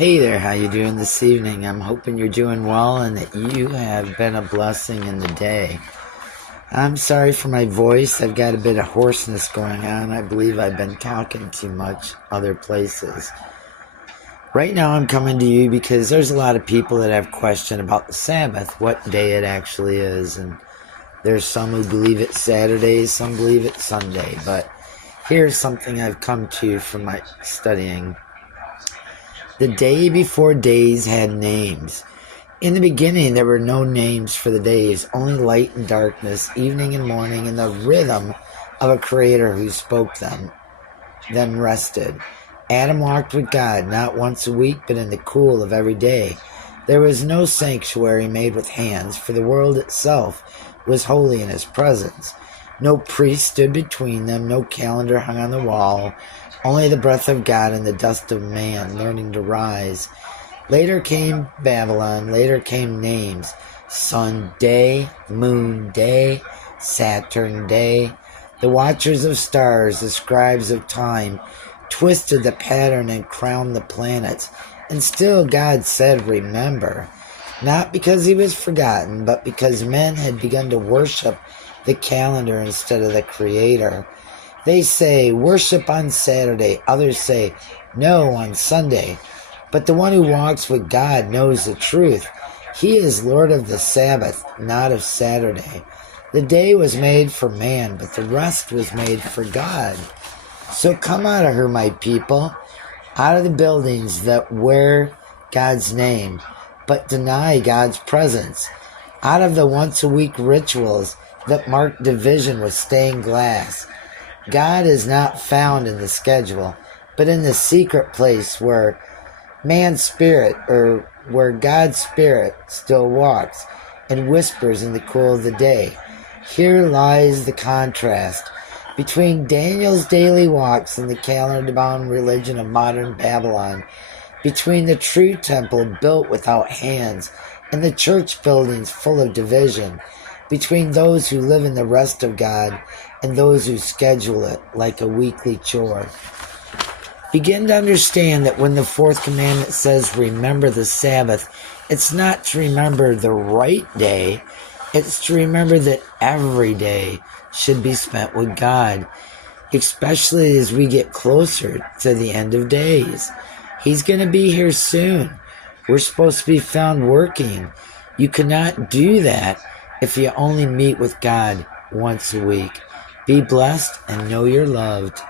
Hey there, how you doing this evening? I'm hoping you're doing well and that you have been a blessing in the day. I'm sorry for my voice. I've got a bit of hoarseness going on. I believe I've been talking too much other places. Right now I'm coming to you because there's a lot of people that have questioned about the Sabbath, what day it actually is, and there's some who believe it's Saturday, some believe it's Sunday, but here's something I've come to from my studying. The day before days had names. In the beginning, there were no names for the days, only light and darkness, evening and morning, and the rhythm of a creator who spoke them, then rested. Adam walked with God, not once a week, but in the cool of every day. There was no sanctuary made with hands, for the world itself was holy in his presence. No priest stood between them, no calendar hung on the wall, only the breath of God and the dust of man learning to rise. Later came Babylon, later came names. Sun day, moon day, Saturn day. The watchers of stars, the scribes of time, twisted the pattern and crowned the planets. And still God said, remember. Not because he was forgotten, but because men had begun to worship the calendar instead of the Creator. They say, worship on Saturday. Others say, no, on Sunday. But the one who walks with God knows the truth. He is Lord of the Sabbath, not of Saturday. The day was made for man, but the rest was made for God. So come out of her, my people, out of the buildings that wear God's name, but deny God's presence, out of the once-a-week rituals that mark division with stained glass. God is not found in the schedule, but in the secret place where man's spirit, or where God's spirit still walks and whispers in the cool of the day. Here lies the contrast between Daniel's daily walks and the calendar-bound religion of modern Babylon, between the true temple built without hands and the church buildings full of division, between those who live in the rest of God and those who schedule it like a weekly chore. Begin to understand that when the fourth commandment says, remember the Sabbath, it's not to remember the right day, it's to remember that every day should be spent with God, especially as we get closer to the end of days. He's going to be here soon. We're supposed to be found working. You cannot do that if you only meet with God once a week. Be blessed and know you're loved.